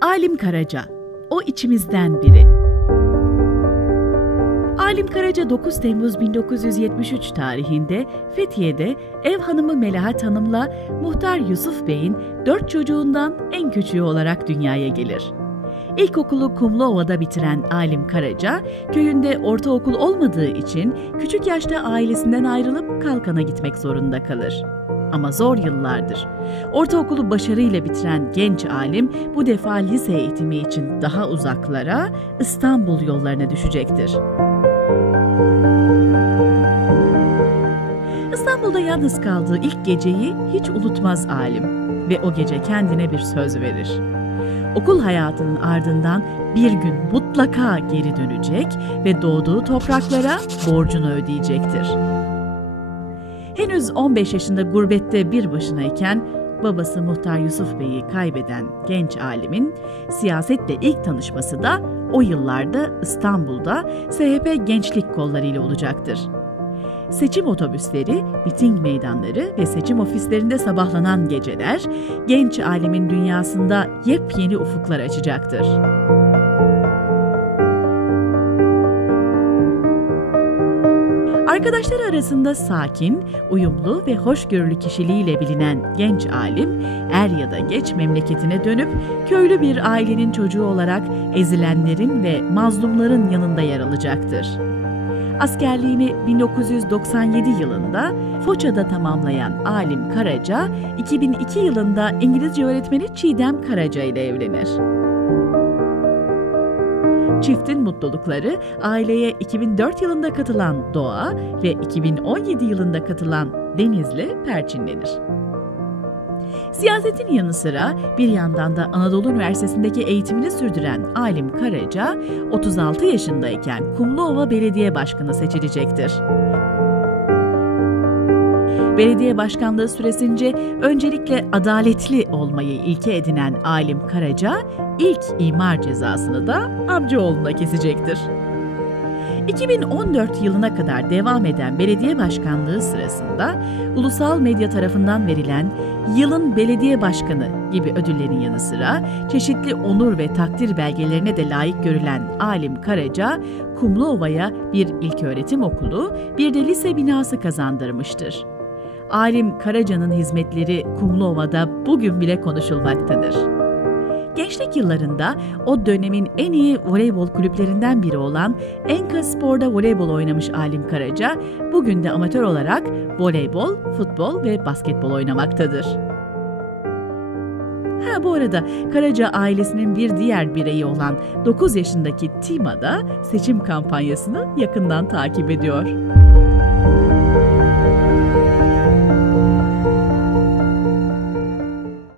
Alim Karaca, o içimizden biri. Alim Karaca 9 Temmuz 1973 tarihinde Fethiye'de ev hanımı Melahat Hanım'la Muhtar Yusuf Bey'in dört çocuğundan en küçüğü olarak dünyaya gelir. İlkokulu Kumluova'da bitiren Alim Karaca, köyünde ortaokul olmadığı için küçük yaşta ailesinden ayrılıp Kalkan'a gitmek zorunda kalır. Ama zor yıllardır. Ortaokulu başarıyla bitiren genç alim bu defa lise eğitimi için daha uzaklara İstanbul yollarına düşecektir. İstanbul'da yalnız kaldığı ilk geceyi hiç unutmaz alim ve o gece kendine bir söz verir. Okul hayatının ardından bir gün mutlaka geri dönecek ve doğduğu topraklara borcunu ödeyecektir. Henüz 15 yaşında gurbette bir başınayken babası Muhtar Yusuf Bey'i kaybeden genç alimin siyasetle ilk tanışması da o yıllarda İstanbul'da SHP gençlik kolları ile olacaktır. Seçim otobüsleri, miting meydanları ve seçim ofislerinde sabahlanan geceler genç alimin dünyasında yepyeni ufuklar açacaktır. Arkadaşları arasında sakin, uyumlu ve hoşgörülü kişiliğiyle bilinen genç alim, er ya da geç memleketine dönüp köylü bir ailenin çocuğu olarak ezilenlerin ve mazlumların yanında yer alacaktır. Askerliğini 1997 yılında Foça'da tamamlayan Alim Karaca, 2002 yılında İngilizce öğretmeni Çiğdem Karaca ile evlenir. Çiftin mutlulukları aileye 2004 yılında katılan Doğa ve 2017 yılında katılan Denizli perçinlenir. Siyasetin yanı sıra bir yandan da Anadolu Üniversitesi'ndeki eğitimini sürdüren Alim Karaca, 36 yaşındayken Kumluova Belediye Başkanı seçilecektir. Belediye başkanlığı süresince öncelikle adaletli olmayı ilke edinen Alim Karaca, ilk imar cezasını da amcaoğluna kesecektir. 2014 yılına kadar devam eden belediye başkanlığı sırasında ulusal medya tarafından verilen Yılın Belediye Başkanı gibi ödüllerin yanı sıra çeşitli onur ve takdir belgelerine de layık görülen Alim Karaca, Kumluova'ya bir ilköğretim okulu, bir de lise binası kazandırmıştır. Alim Karaca'nın hizmetleri Kumluova'da bugün bile konuşulmaktadır. Gençlik yıllarında o dönemin en iyi voleybol kulüplerinden biri olan Enka Spor'da voleybol oynamış Alim Karaca, bugün de amatör olarak voleybol, futbol ve basketbol oynamaktadır. Ha bu arada Karaca ailesinin bir diğer bireyi olan 9 yaşındaki Tima da seçim kampanyasını yakından takip ediyor.